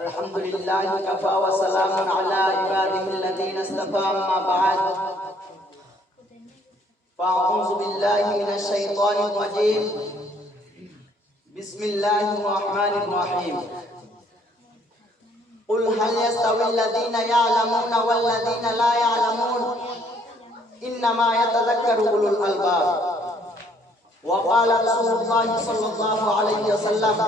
अल्हम्दुलिल्लाहि Kaffa व सलामुन अला इबादिहिल्लज़ीना इस्तफ़ा अम्मा बअद फ़अऊज़ु बिल्लाहि मिनश शैतानिर रजीम बिस्मिल्लाहिर रहमानिर रहीम क़ुल हल यस्तविल्लज़ीना यअलमूना वल्लज़ीना ला यअलमून इन्नमा यतज़क्करु उलुल अलबाब व क़ाल रसूलुल्लाहि सल्लल्लाहु अलैहि वसल्लम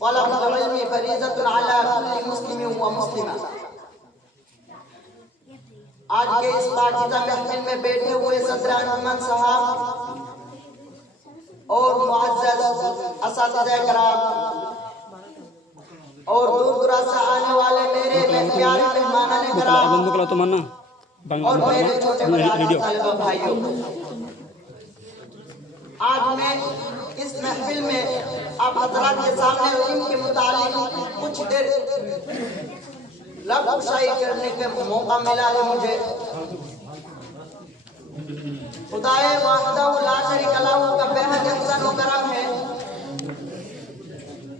तलबुल इल्मी फरीज़तुन अला कुल्लि मुस्लिमिन व मुस्लिमा। आज के इस पाकीज़ा महफिल में बैठे हुए सदर अंजुमन साहब और मुअज़्ज़ज़ असातिज़ा किराम और दूर दराज से आने वाले मेरे प्यारे मेहमानाने किराम और मेरे छोटे बड़े तालिबा भाइयों, आज मैं इस महफिल में आप हज़रात के सामने इल्म के मुतालिक कुछ देर लफ्ज़शाही करने का मौका मिला है मुझे। खुदाए वाहिदहु ला शरीका लहू का बेहद एहसान व करम है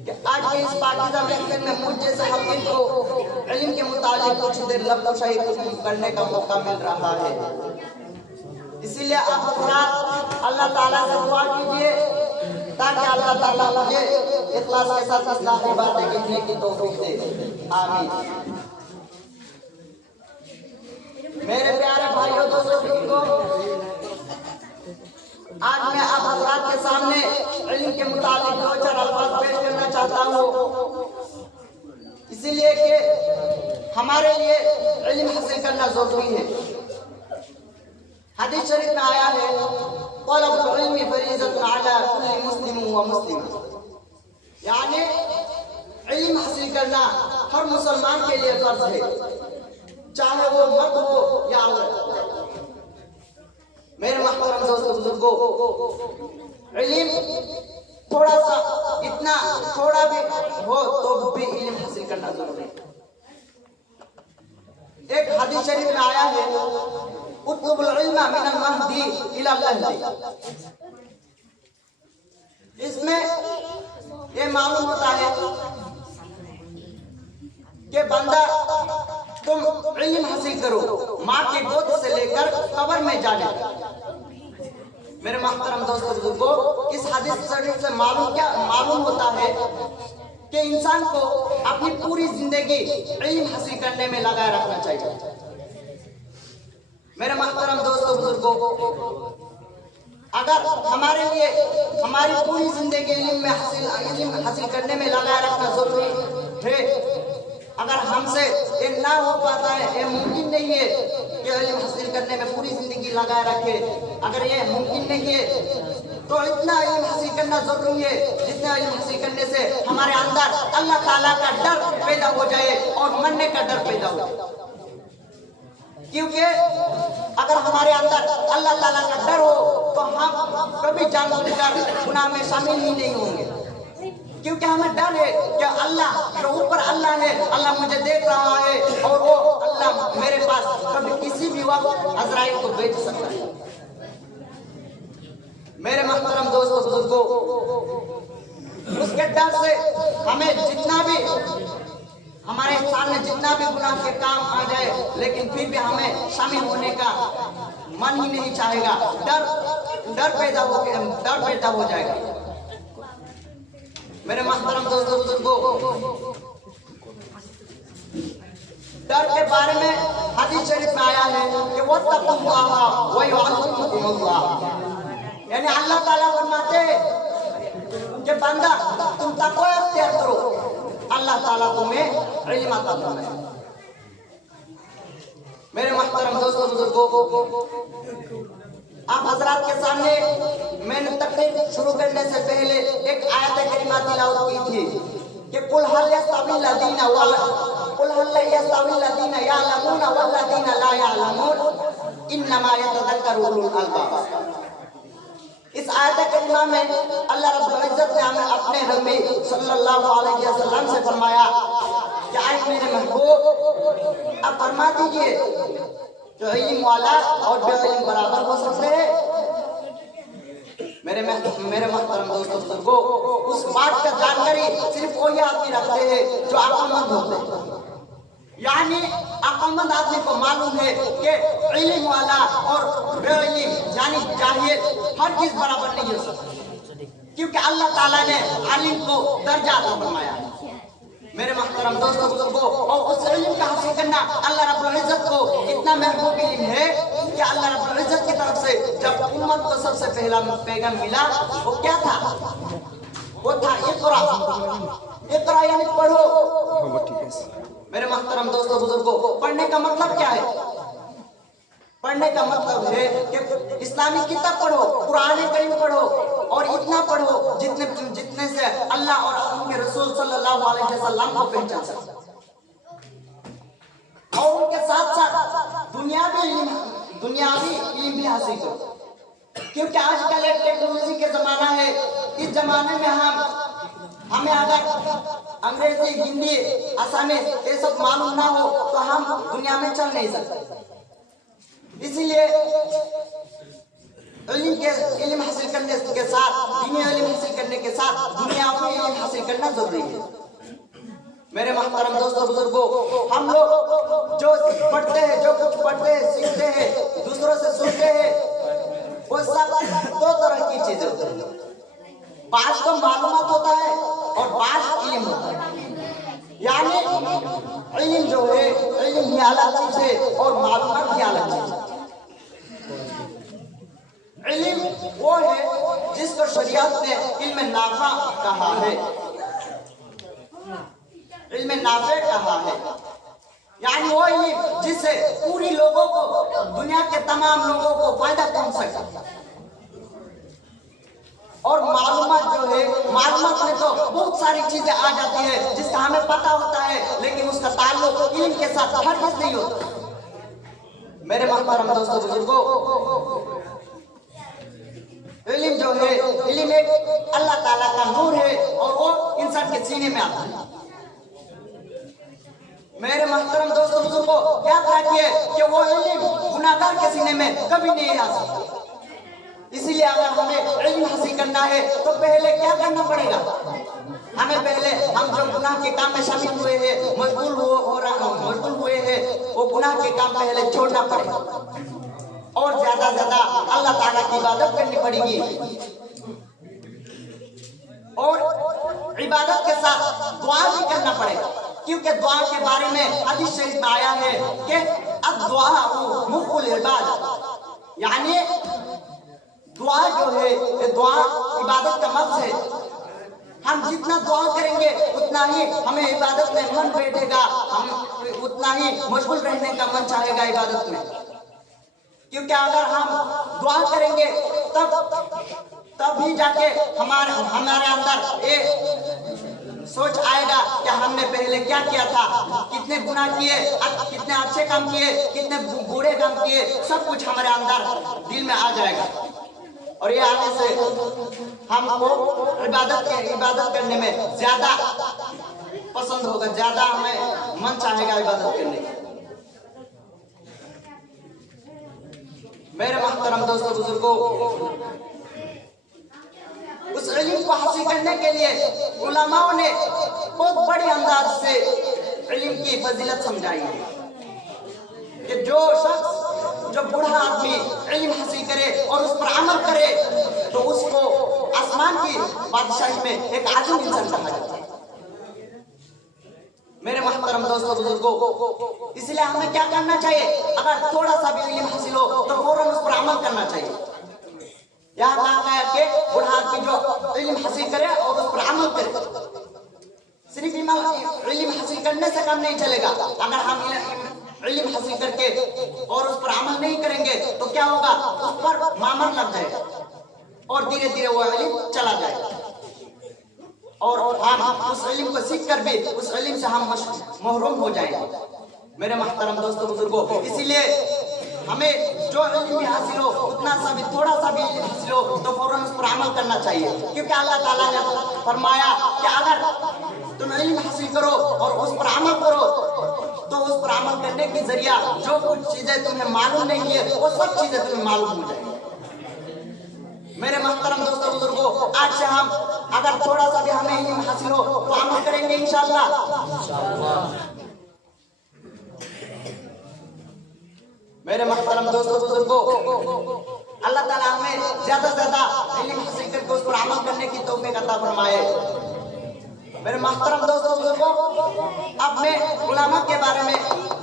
कि आज के इस पाकीज़ा महफिल में मुझ जैसे हक़ीक़ को इल्म के मुतालिक कुछ देर लफ्ज़शाही करने का मौका मिल रहा है। इसीलिए आप हज़रात अल्लाह ताला से दुआ कीजिए ताकि अल्लाह ताला मुझे इखलास के साथ इस्लामी बातें कहने की तौफीक दे। आमीन। मेरे प्यारे भाइयों दोस्तों बुजुर्गों, आज मैं आप हज़रात के सामने इल्म के मुताबिक दो चार अल्फाज पेश करना चाहता हूँ, इसीलिए कि हमारे लिए इल्म हासिल करना जरूरी है। हदीस शरीफ में आया है तलबुल इल्मी फरीज़तुन अला कुल्लि मुस्लिमिन व मुस्लिमा, यानी इल्म हासिल करना हर मुसलमान के लिए फर्ज है, चाहे वो मर्द हो या औरत। मेरे महतरम दोस्तों बुजुर्गों, इल्म थोड़ा सा इतना थोड़ा भी हो तो भी इल्म हासिल करना जरूरी है। एक हदीस शरीफ में आया है उतलुबुल इल्मा मिनल महदी इलल लहदी। इसमें ये मालूम होता है कि बंदा तुम इल्म हासिल करो माँ के गोद से लेकर कब्र में जाने तक। मेरे महतरम दोस्तों बुजुर्गों, इस हदीस शरीफ से मालूम होता है कि इंसान को अपनी पूरी जिंदगी इल्म हासिल करने में लगाए रखना चाहिए। मेरे महतरम दोस्तों बुजुर्गों, अगर हमारे लिए हमारी पूरी जिंदगी इल्म हासिल करने में लगाए रखना जरूरी है, अगर हमसे ये ना हो पाता है, ये मुमकिन नहीं है कि इल्म हासिल करने में पूरी जिंदगी लगाए रखे, अगर ये मुमकिन नहीं है तो इतना इल्म हासिल करना जरूरी है जितना इल्म हासिल करने से हमारे अंदर अल्लाह ताला का डर पैदा हो जाए और मरने का डर पैदा हो जाए। क्योंकि अगर हमारे अंदर अल्लाह ताला का डर हो तो हम कभी जानबूझकर गुनाह में शामिल ही नहीं होंगे, क्योंकि हमें डर है कि अल्लाह जो ऊपर अल्लाह है, अल्लाह मुझे देख रहा है और वो अल्लाह मेरे पास कभी किसी भी वक्त अज़राइल को भेज सकता है। मेरे महतरम दोस्तों बुजुर्गों, उसके डर से हमें जितना भी हमारे सामने जितना भी गुनाह के काम आ जाए, लेकिन फिर भी हमें शामिल होने का मन ही नहीं चाहेगा, डर पैदा हो जाएगा। मेरे महतरम दोस्तों बुजुर्गों, डर के बारे में हदीस शरीफ में आया है कि वत्तकुल्लाह व युअल्लिमुकुमुल्लाह, यानी अल्लाह ताला फरमाते हैं कि बंदा तुम तक़वा इख्तियार करो, अल्लाह ताला तुम्हें इल्म अता फरमाए। मेरे महतरम दोस्तों बुजुर्गों, आप हज़रात के सामने मैंने तकरीर शुरू करने से पहले एक आयत करीमा तिलावत की थी कि कुल हल यस्तविल्लज़ीना यअलमूना वल्लज़ीना ला यअलमून इन्नमा यतज़क्करु उलुल अलबाब। इस आयत करीमा में अल्लाह रब्बुल इज्जत ने हमें अपने नबी सल्लल्लाहु अलैहि वसल्लम से फरमाया कि आए मेरे महबूब, आप फरमा दीजिए जो इल्म वाला और बेइल्म बराबर हो सकते हैं। मेरे मोहतरम दोस्तों बुजुर्गों, उस बात का जानकारी सिर्फ वही आदमी रखते हैं जो अक्लमंद होते हैं। यानी अक्लमंद आदमी को मालूम है कि इल्म वाला और बेइल्म यानी जाहिल हर चीज बराबर नहीं हो सकती, क्योंकि अल्लाह ताला ने आलिम को दर्जा अता फरमाया है। मेरे मोहतरम दोस्तों बुजुर्गों, और उस इल्म का हासिल करना अल्लाह रब्बुल इज्जत को इतना महबूब इल्म है कि अल्लाह रब्बुल इज्जत की तरफ से जब उम्मत को सबसे पहला पैगाम मिला वो क्या था? वो था इक़रा। इक़रा यानी पढ़ो। मेरे मोहतरम दोस्तों बुजुर्गों, पढ़ने का मतलब क्या है? पढ़ने का मतलब है कि इस्लामी किताब पढ़ो, कुरान करीम पढ़ो, और इतना पढ़ो जितने से अल्लाह और उनके रसूल सल्लल्लाहु अलैहि वसल्लम को पहचान सके, और उनके साथ साथ दुनियावी इल्म भी हासिल करो। क्योंकि आजकल एक टेक्नोलॉजी के जमाना है। इस जमाने में हमें अगर अंग्रेजी, हिंदी, आसामी ये सब मालूम ना हो तो हम दुनिया में चल नहीं सकते। इसीलिए इल्म हासिल करने के साथ, दीनी इल्म हासिल करने के साथ दुनियावी इल्म हासिल करना जरूरी है। मेरे मोहतरम दोस्तों बुजुर्गों, हम लोग जो पढ़ते हैं, जो कुछ पढ़ते हैं, सीखते हैं, दूसरों से सुनते हैं, वो सब दो तरह की चीजें होती है। पांच तो मालूमात होता है और पांच इल्म होता है। यानी इल्म जो है, इल्म भी अलग चीज है और मालूमात भी अलग चीज है। इल्म वो है जिसको शरीयत ने इल्म नाफा कहा है, इल्म नाफे कहा है। यानी वो इल्म जिससे पूरी लोगों को, दुनिया के तमाम लोगों को फायदा पहुंच सके। और मालूमात जो है, मालूमात में तो बहुत सारी चीजें आ जाती है जिसका हमें पता होता है, लेकिन उसका ताल्लुक इल्म के साथ हर चीज नहीं होता। मेरे मोहतरम दोस्तों बुजुर्गों, इल्म जो है, इल्म एक अल्लाह ताला का नूर है और वो इंसान के सीने में आता है। मेरे मोहतरम दोस्तों बुजुर्गों, याद रखिए कि वो इल्म गुनाहगार के सीने में कभी नहीं आ सकता। इसीलिए अगर हमें इल्म हासिल करना है तो पहले क्या करना पड़ेगा? हमें पहले हम जो गुनाह के काम में शामिल हुए हैं, मशगूल हुए हैं, वो गुनाह के काम पहले छोड़ना पड़ेगा और ज्यादा ज्यादा अल्लाह ताला की इबादत करनी पड़ेगी। और इबादत के साथ दुआ भी करना पड़ेगा, क्योंकि दुआ के बारे में हदीस शरीफ में आया है कि अद्दुआ मुखुल इबादत, यानी दुआ जो है, ये दुआ इबादत का मक्सद है। हम जितना दुआ करेंगे उतना ही हमें इबादत में मन बैठेगा, हम उतना ही मशगूल रहने का मन चाहेगा इबादत में। क्योंकि अगर हम दुआ करेंगे तब ही जाके हमारे अंदर ये सोच आएगा कि हमने पहले क्या किया था, कितने गुनाह किए, कितने अच्छे काम किए, कितने बुरे काम किए, सब कुछ हमारे अंदर दिल में आ जाएगा। और ये आने से हमको इबादत करने में ज्यादा पसंद होगा, ज्यादा हमें मन चाहेगा इबादत करने का। मेरे मोहतरम दोस्तों बुजुर्गों, उस इल्म को हासिल करने के लिए उलमाओं ने बहुत बड़े अंदाज से इल्म की फजीलत समझाई है कि जो बूढ़ा आदमी इल्म हासिल करे और उस पर अमल करे तो उसको आसमान की बादशाही में एक आज़म इंसान कहा जाता है। मेरे मोहतरम दोस्तों बुजुर्गों, इसलिए हमें क्या करना चाहिए? अगर थोड़ा सा भी इल्म हासिल हो तो फौरन उस पर अमल करना चाहिए। यहाँ कहा गया कि बूढ़ा आदमी जो इल्म हासिल करे और उस पर अमल करे। सिर्फ इल्म हासिल करने से काम नहीं चलेगा। अगर हम इल्म हासिल करके और उस पर अमल नहीं करेंगे तो क्या होगा? उस पर मामर लग जाएगा और धीरे धीरे वो इल्म चला जाएगा और हम उस इल्म को सीख कर भी उस इल्म से हम महरूम हो जाएंगे। मेरे मोहतरम दोस्तों बुजुर्गों, इसीलिए हमें जो इल्म भी हासिल हो, उतना सा भी, थोड़ा सा भी इल्म हासिल हो तो फौरन उस पर अमल करना चाहिए। क्योंकि अल्लाह ताला ने फरमाया कि अगर तुम इल्म हासिल करो और उस पर अमल करो तो उस पर अमल करने के जरिया जो कुछ चीजें तुम्हें मालूम नहीं है वो सब चीजें तुम्हें मालूम हो जाएंगी। मेरे मोहतरम दोस्तों बुजुर्गों, आज से हम अगर थोड़ा सा भी हमें इल्म हासिल हो तो अमल करेंगे इंशाअल्लाह। मेरे मोहतरम दोस्तों बुजुर्गों, अल्लाह ताला हमें ज्यादा से ज्यादा इल्म हासिल करके उस पर अमल करने की तौफीक अता फरमाए। मेरे मोहतरम दोस्तों बुजुर्गों, अब मैं उलमा के बारे में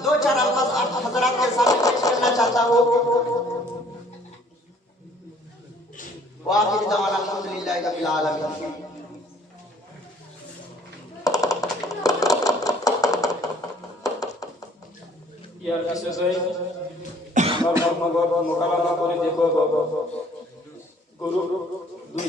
दो चार अल्फाज हजरात के सामने पेश करना चाहता हूँ। वाखिर दवाना अल्हम्दुलिल्लाहि रब्बिल आलमीन। ইয়ার বিশেষে আমার মোকাবেলা করে দেখো গুরু দুই